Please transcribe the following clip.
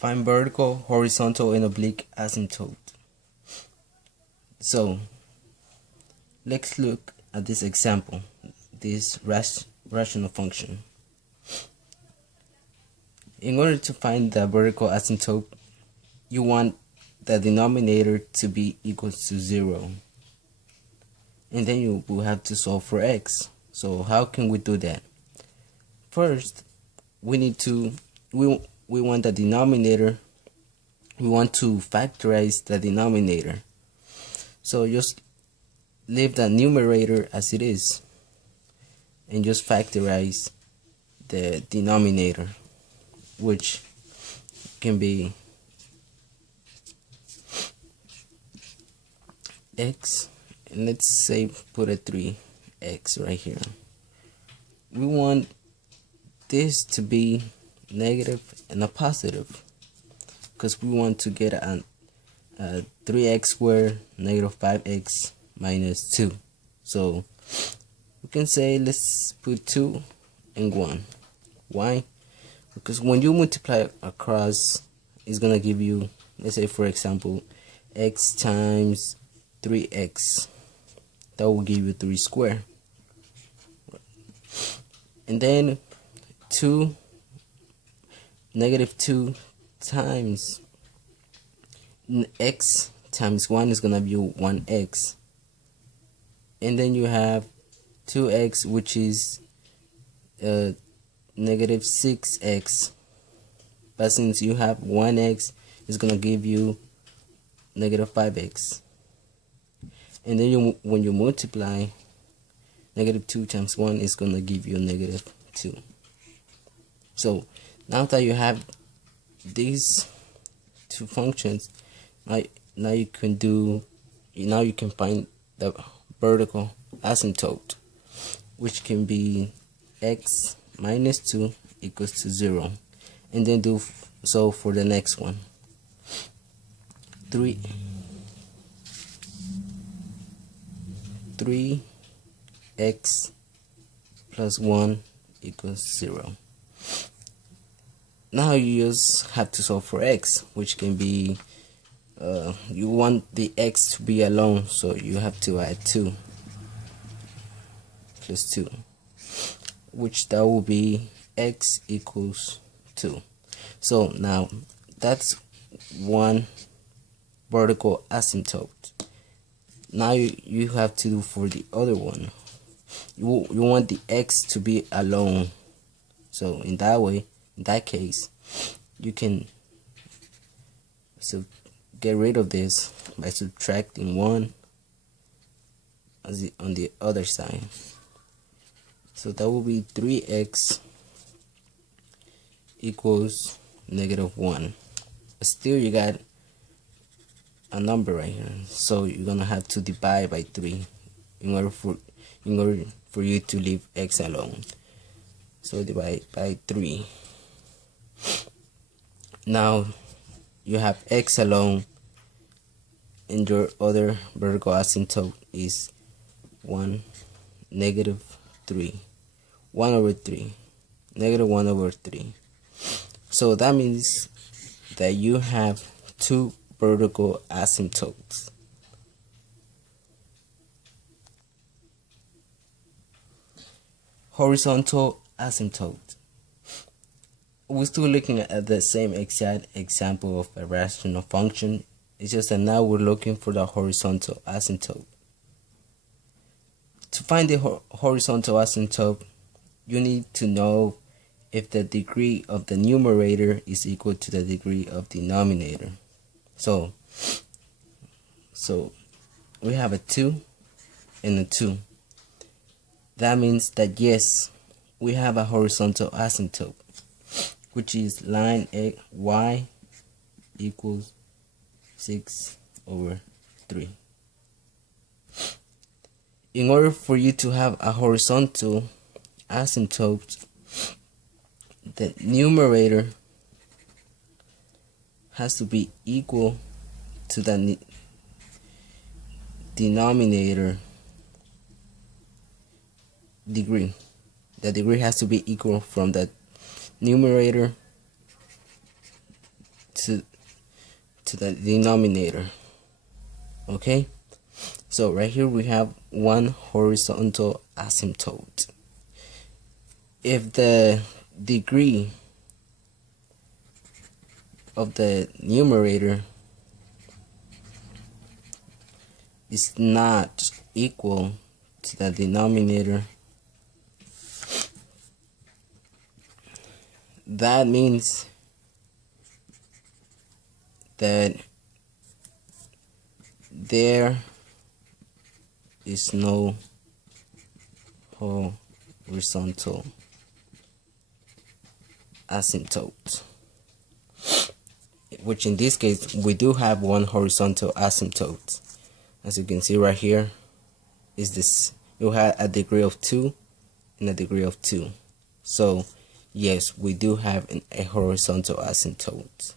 Find vertical, horizontal, and oblique asymptote. So let's look at this example, this rational function. In order to find the vertical asymptote, you want the denominator to be equal to 0. And then you will have to solve for x. So how can we do that? First, we want the denominator, we want to factorize the denominator. So just leave the numerator as it is and just factorize the denominator, which can be x, and let's say put a 3x right here. We want this to be negative and a positive because we want to get a 3x squared negative 5x minus 2. So we can say let's put 2 and 1. Why? Because when you multiply across, it's gonna give you, let's say for example, x times 3x. That will give you 3 squared. And then 2 negative 2 times x times 1 is gonna be 1x, and then you have 2x, which is negative 6x, but since you have 1x, it's gonna give you negative 5x. And then when you multiply, negative 2 times 1 is gonna give you negative 2. So now that you have these two functions, now you can find the vertical asymptote, which can be x minus 2 equals to 0, and then do so for the next one. 3x plus 1 equals 0. Now you just have to solve for x, which can be you want the x to be alone, so you have to add 2 plus 2, which that will be x equals 2. So now that's one vertical asymptote. Now you have to do for the other one. You want the x to be alone, so in that case you can get rid of this by subtracting 1 on the other side. So that will be 3x equals negative 1. Still you got a number right here, so you're gonna have to divide by 3 in order for you to leave x alone. So divide by 3. Now you have x alone, and your other vertical asymptote is 1 negative 3, 1 over 3, negative 1 over 3. So that means that you have two vertical asymptotes. Horizontal asymptote. We're still looking at the same exact example of a rational function. It's just that now we're looking for the horizontal asymptote. To find the horizontal asymptote, you need to know if the degree of the numerator is equal to the degree of the denominator. So we have a 2 and a 2. That means that yes, we have a horizontal asymptote, which is line y equals 6 over 3. In order for you to have a horizontal asymptote, the numerator has to be equal to the denominator degree. The degree has to be equal from the numerator to the denominator. Okay, so right here we have one horizontal asymptote. If the degree of the numerator is not equal to the denominator, that means that there is no horizontal asymptote, which in this case we do have one horizontal asymptote. As you can see right here is this, you have a degree of 2 and a degree of 2. So yes, we do have a horizontal asymptote.